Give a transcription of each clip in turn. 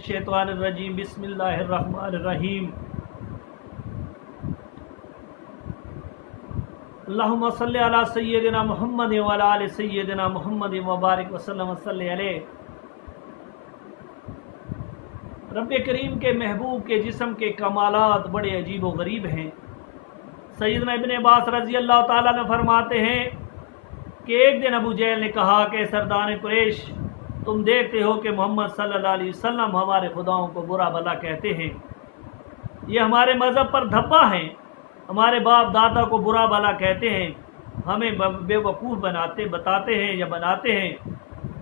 शैतानिर्रजीम बिस्मिल्लाहिर्रहमानिर्रहीम। अल्लाहुम्मा सल्लि अला सय्यिदिना मुहम्मद व अला आलि सय्यिदिना मुहम्मद व बारिक वसल्लम वसल्लि अलैहि। रब्बे करीम के महबूब के जिस्म के कमालात बड़े अजीब व गरीब हैं। सैयदना इब्न अब्बास रज़ी अल्लाह ताला ने फरमाते हैं कि एक दिन अबू जहल ने कहा कि सरदार कुरैश, तुम देखते हो कि मोहम्मद सल्लल्लाहु अलैहि वसल्लम हमारे खुदाओं को बुरा भला कहते हैं, ये हमारे मज़हब पर धब्बा हैं, हमारे बाप दादा को बुरा भला कहते हैं, हमें बेवकूफ़ बताते हैं या बनाते हैं।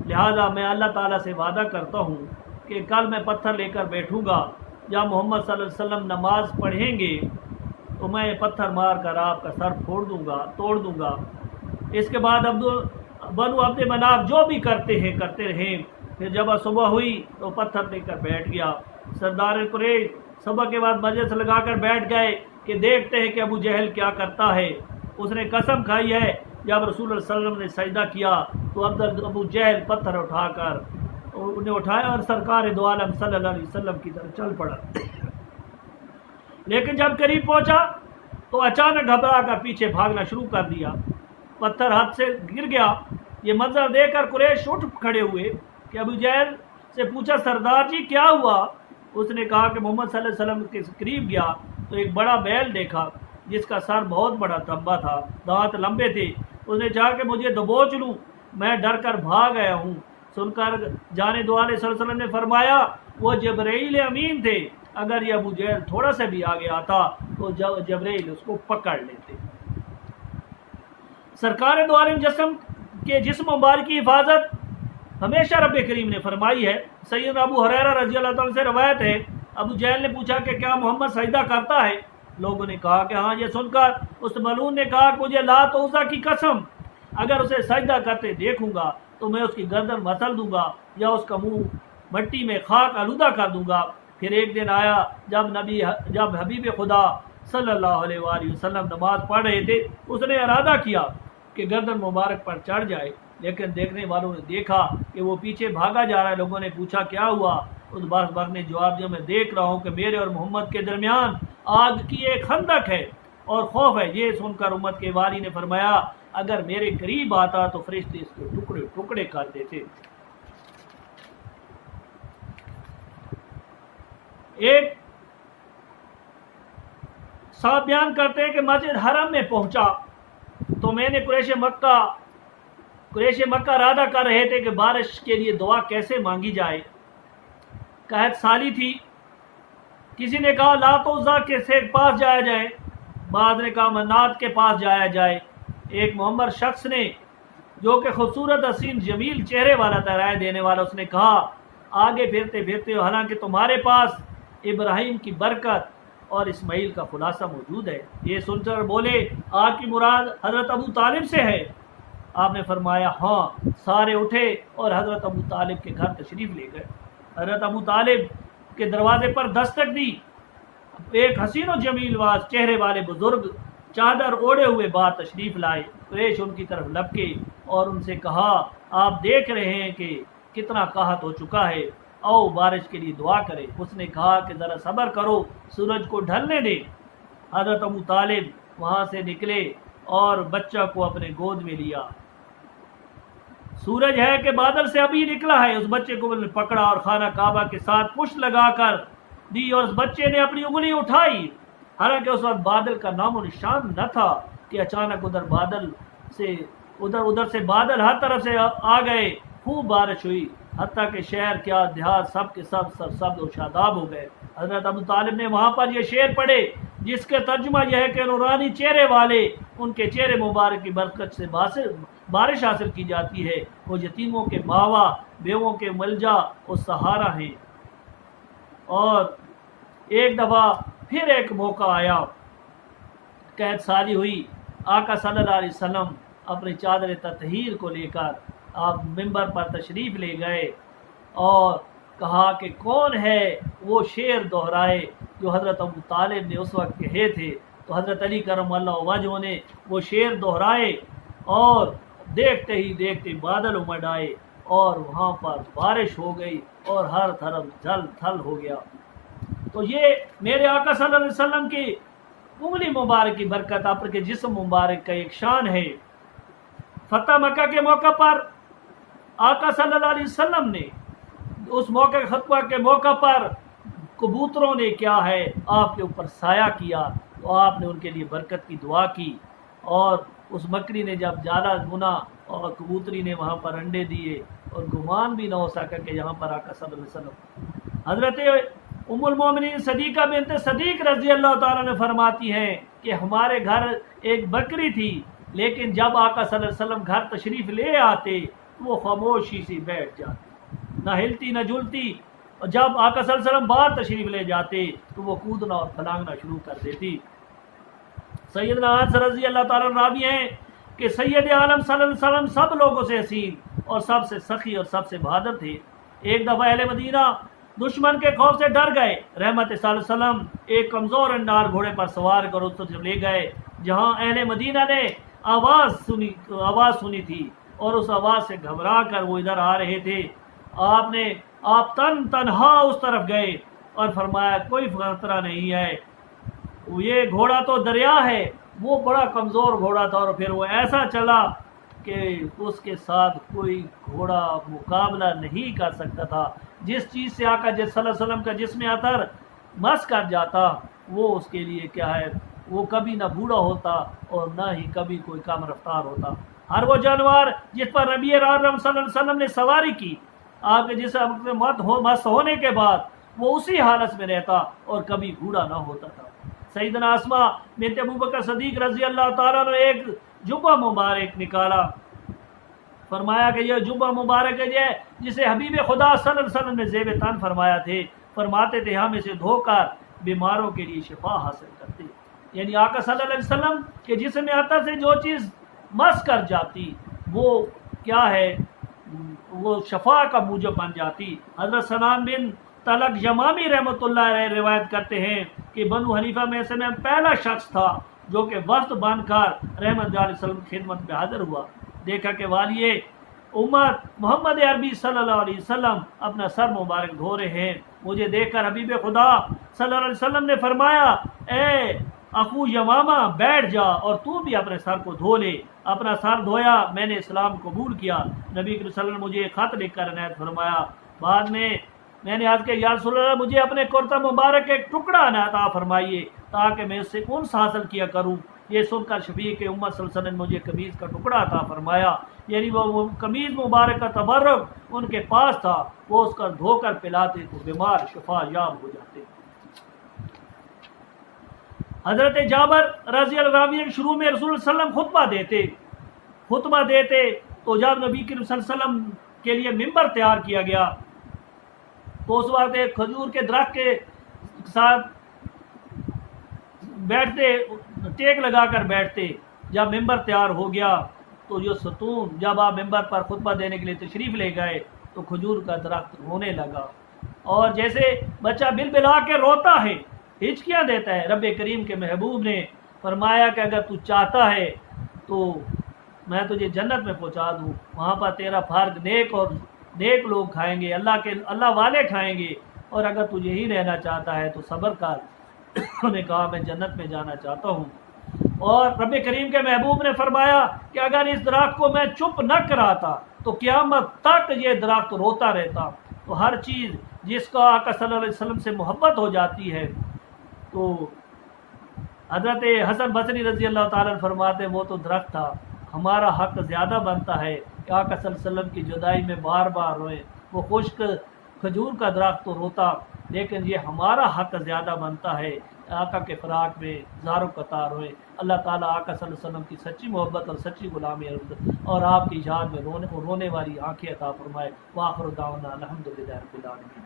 लिहाजा मैं अल्लाह ताला से वादा करता हूँ कि कल मैं पत्थर लेकर बैठूँगा, जब मोहम्मद सल्लल्लाहु अलैहि वसल्लम नमाज पढ़ेंगे तो मैं पत्थर मार कर आपका सर तोड़ दूँगा। इसके बाद बनु अब्द मनाफ जो भी करते रहे। फिर जब सुबह हुई तो पत्थर लेकर बैठ गया। सरदार कुरैश सुबह के बाद मजलिस लगाकर बैठ गए कि देखते हैं कि अबू जहल क्या करता है। उसने कसम खाई है जब रसूल सल्लल्लाहु अलैहि वसल्लम ने सजदा किया तो अबू जहल पत्थर उन्हें उठाया और सरकार दो आलम सल्लल्लाहु अलैहि वसल्लम की तरफ चल पड़ा। लेकिन जब करीब पहुंचा तो अचानक घबरा कर पीछे भागना शुरू कर दिया। पत्थर हाथ से गिर गया। ये मंजर देखकर कुरैश उठ खड़े हुए कि अबू जहल से पूछा, सरदार जी क्या हुआ? उसने कहा कि मोहम्मद सल्लल्लाहु अलैहि वसल्लम के करीब गया तो एक बड़ा बैल देखा जिसका सर बहुत बड़ा लंबा था, दांत लंबे थे। उसने चाहा कि मुझे दबोच लूँ, मैं डर कर भाग गया हूँ। सुनकर जाने दो आले सल्लल्लाहु अलैहि वसल्लम ने फरमाया, वो जबरील अमीन थे, अगर ये अबू जहल थोड़ा सा भी आगे आता तो जबरील उसको पकड़ लेते। सरकार दो आलम जिस्म मुबारक की हिफाजत हमेशा रब्बे करीम ने फरमाई है। सैयदना अबू हुरैरा रज़ी अल्लाह ताला से रवायत है, अबू जहल ने पूछा कि क्या मोहम्मद सजदा करता है? लोगों ने कहा कि हाँ। ये सुनकर उस मलून ने कहा कि मुझे लात और उज़्ज़ा की कसम, अगर उसे सजदा करते देखूंगा तो मैं उसकी गर्दन मसल दूंगा या उसका मुंह मट्टी में खाक आलूदा कर दूंगा। फिर एक दिन आया जब हबीब खुदा सल्लल्लाहु अलैहि वसल्लम नमाज पढ़ रहे थे। उसने इरादा किया कि गर्दन मुबारक पर चढ़ जाए, लेकिन देखने वालों ने देखा कि वो पीछे भागा जा रहा है। लोगों ने पूछा क्या हुआ? उस बाज़ ने जवाब दिया, मैं देख रहा हूँ कि मेरे और मोहम्मद के दरमियान आग की एक खंदक है और खौफ है। ये सुनकर उम्मत के वाली ने फरमाया, अगर मेरे करीब आता तो फरिश्ते इसके टुकड़े टुकड़े कर देते। एक साहब बयान करते हैं कि मस्जिद हरम में पहुंचा तो मैंने कुरैश मक्का इरादा कर रहे थे कि बारिश के लिए दुआ कैसे मांगी जाए। कहत साली थी। किसी ने कहा लात उज़्ज़ा के पास जाया जाए, बाद ने कहा मन्नात के पास जाया जाए। एक मोहम्मद शख्स ने जो कि खूबसूरत हसीन जमील चेहरे वाला था, राय देने वाला, उसने कहा आगे फिरते फिरते हो, हालांकि तुम्हारे पास इब्राहिम की बरकत और इस्माइल का खुलासा मौजूद है। ये सुनकर बोले, आपकी मुराद हज़रत अबू तालिब से है? आपने फरमाया हाँ। सारे उठे और हज़रत अबू तालिब के घर तशरीफ़ ले गए। हज़रत अबू तालिब के दरवाजे पर दस्तक दी। एक हसीन और जमील चेहरे वाले बुजुर्ग चादर ओढ़े हुए बाहर तशरीफ़ लाए। कुरैश उनकी तरफ लपके और उनसे कहा, आप देख रहे हैं कि कितना काहत हो चुका है, आओ बारिश के लिए दुआ करें। उसने कहा कि ज़रा सब्र करो, सूरज को ढलने दें। हज़रत अबू तालिब वहाँ से निकले और बच्चा को अपने गोद में लिया। सूरज है कि बादल से अभी निकला है। उस बच्चे को उन्होंने पकड़ा और खाना काबा के साथ पुष्ट लगाकर दी और उस बच्चे ने अपनी उंगली उठाई। हालांकि उस वक्त बादल का नामो निशान न था कि अचानक उधर से बादल हर तरफ से आ गए। खूब बारिश हुई, हत्ता के शहर क्या देहात सब के सब शादाब हो गए। हज़रत अबू तालिब ने वहाँ पर ये शेर पढ़े जिसके तर्जुमा यह है कि नूरानी चेहरे वाले उनके चेहरे मुबारक की बरकत से बारिश हासिल की जाती है। वो यतीमों के मावा, बेवों के मलजा और सहारा हैं। और एक दफ़ा फिर एक मौका आया, कैद साली हुई। आका सल्लल्लाहु अलैहि वसल्लम अपनी चादर ततहीर को लेकर आप मिंबर पर तशरीफ़ ले गए और कहा कि कौन है वो शेर दोहराए जो हज़रत अबू तालिब ने उस वक्त कहे थे। तो हज़रत अली करमल्लाहु वजहू ने वो शेर दोहराए और देखते ही देखते बादल उमड़ आए اور وہاں پر بارش ہو گئی اور ہر طرف جل تھل ہو گیا۔ تو یہ میرے آقا صلی اللہ علیہ وسلم کی انگلی مبارک کی برکت، آپ کے جسم مبارک کا ایک شان ہے۔ فتح مکہ کے موقع پر آقا صلی اللہ علیہ وسلم نے اس موقع خطبہ کے موقع پر کبوتروں نے کیا ہے آپ کے اوپر سایہ کیا، تو آپ نے ان کے لیے برکت کی دعا کی، اور اس مکڑی نے جب جالا بنا اور کبوتری نے وہاں پر انڈے دیے، اور گمان بھی نہ ہو سکا کہ یہاں پر آقا صلی اللہ علیہ وسلم۔ حضرت ام المومنین صدیقہ بنت صدیق رضی اللہ تعالیٰ نے فرماتی ہیں کہ ہمارے گھر ایک بکری تھی، لیکن جب آقا صلی اللہ علیہ وسلم گھر تشریف لے آتے وہ خاموشی سے بیٹھ جاتی، نہ ہلتی نہ جلتی، اور جب آقا صلی اللہ علیہ وسلم باہر تشریف لے جاتے تو وہ کودنا اور پھلانگنا شروع کر دیتی۔ سیدنا انس رضی اللہ تعالیٰ راوی ہیں کہ سید عالم صلی اللہ علیہ وسلم سب لوگوں سے حسین اور سب سے سخی اور سب سے بہادر تھے۔ ایک دفعہ اہل مدینہ دشمن کے خوف سے ڈر گئے، رحمت صلی اللہ علیہ وسلم ایک کمزور اندار گھوڑے پر سوار کر اس سے لے گئے جہاں اہل مدینہ نے آواز سنی تھی، اور اس آواز سے گھبرا کر وہ ادھر آ رہے تھے۔ آپ تنہا اس طرف گئے اور فرمایا کوئی خطرہ نہیں ہے، یہ گھوڑا تو دریا ہے۔ وہ بڑا کمزور گھوڑا تھا، اور پھر وہ ایسا چلا کہ اس کے ساتھ کوئی گھوڑا مقابلہ نہیں کر سکتا تھا۔ جس چیز سے آقا صلی اللہ علیہ وسلم کا جسم اطہر مس کر جاتا وہ اس کے لیے کیا ہے، وہ کبھی نہ بوڑھا ہوتا اور نہ ہی کبھی کوئی کم رفتار ہوتا۔ ہر وہ جانور جس پر نبی اکرم صلی اللہ علیہ وسلم نے سواری کی، آپ کے جسم مست ہونے کے بعد وہ اسی حالت میں رہتا اور کبھی بوڑھا نہ ہوتا تھا۔ سیدنا اسماء بنت ابوبکر صدیق رضی اللہ تعالیٰ نے ایک جبہ مبارک نکالا، فرمایا کہ یہ جبہ مبارک ہے جسے حبیب خدا صلی اللہ علیہ وسلم نے زیب تن فرمایا تھے، فرماتے تھے ہم اسے دھو کر بیماروں کے لیے شفا حاصل کرتے۔ یعنی آقا صلی اللہ علیہ وسلم کے جسم اطہر سے جو چیز مس کر جاتی وہ کیا ہے، وہ شفا کا موجب بن جاتی۔ حضرت سنان بن تلق یمامی رحمۃ اللہ علیہ روایت کرتے ہیں کہ بنو حنیفہ میں سے میں پہلا شخص تھا جو کہ وفد بن کر رحمت اللہ علیہ وسلم کی خدمت میں حاضر ہوا۔ دیکھا کہ والی امت محمد عربی صلی اللہ علیہ وسلم اپنا سر مبارک دھو رہے ہیں۔ مجھے دیکھ کر حبیب خدا صلی اللہ علیہ وسلم نے فرمایا اے اخو یمامہ بیٹھ جا اور تو بھی اپنے سر کو دھو لے۔ اپنا سر دھویا، میں نے اسلام قبول کیا۔ نبی صلی اللہ علیہ وسلم نے مجھے ایک خط لکھ کر عنایت فرمایا۔ بعد میں نے عرض کیا یا رسول اللہ مجھے اپنے کرتا مبارک ایک ٹکڑا عنایت فرمائیے تاکہ میں اس سے انس حاصل کیا کروں۔ یہ سن کر شفیع امت صلی اللہ علیہ وسلم نے مجھے قمیض کا ٹکڑا عطا فرمایا، یعنی وہ قمیض مبارک کا تبرک ان کے پاس تھا، وہ اس کا دھو کر پلاتے تو بیمار شفا یاب ہو جاتے۔ حضرت جابر رضی اللہ عنہ شروع میں رسول اللہ صلی اللہ علیہ وسلم خطبہ دیتے تو جب نبی کریم صلی اللہ علیہ وسلم کے لیے ممبر تیار کیا گیا تو اس وقت ایک کھجور کے درخت کے ساتھ بیٹھتے، ٹیک لگا کر بیٹھتے۔ جب ممبر تیار ہو گیا تو جو ستون، جب آپ ممبر پر خطبہ دینے کے لیے تشریف لے گئے تو کھجور کا درخت رونے لگا، اور جیسے بچہ بل بلا کے روتا ہے، ہچکیاں دیتا ہے۔ رب کریم کے محبوب نے فرمایا کہ اگر تو چاہتا ہے تو میں تجھے جنت میں پہنچا دوں، وہاں پر تیرا فرق نیک لوگ کھائیں گے، اللہ والے کھائیں گے، اور اگر تجھے ہی رہنا چاہتا ہے تو صبر کر۔ انہوں نے کہا میں جنت میں جانا چاہتا ہوں۔ اور رب کریم کے محبوب نے فرمایا کہ اگر اس درخت کو میں چپ نہ کراتا تو قیامت تک یہ درخت روتا رہتا۔ تو ہر چیز جس کا آقا صلی اللہ علیہ وسلم سے محبت ہو جاتی ہے، تو حضرت حسن بصری رضی اللہ تعالیٰ عنہ فرماتے ہیں وہ تو درخت تھا، ہمارا حق زیادہ بنتا ہے کہ آقا صلی اللہ علیہ وسلم کی جدائی میں بار بار روئیں۔ وہ خشک کھجور کا درخت تو روتا، لیکن یہ ہمارا حق زیادہ بنتا ہے آقا کے فراق میں زاروں قطار ہوئے۔ اللہ تعالیٰ آقا صلی اللہ علیہ وسلم کی سچی محبت اور سچی غلامی اور آپ کی یاد میں رونے والی آنکھیں عطا فرمائے۔ وآخر دعوانا الحمدللہ رب العالمین۔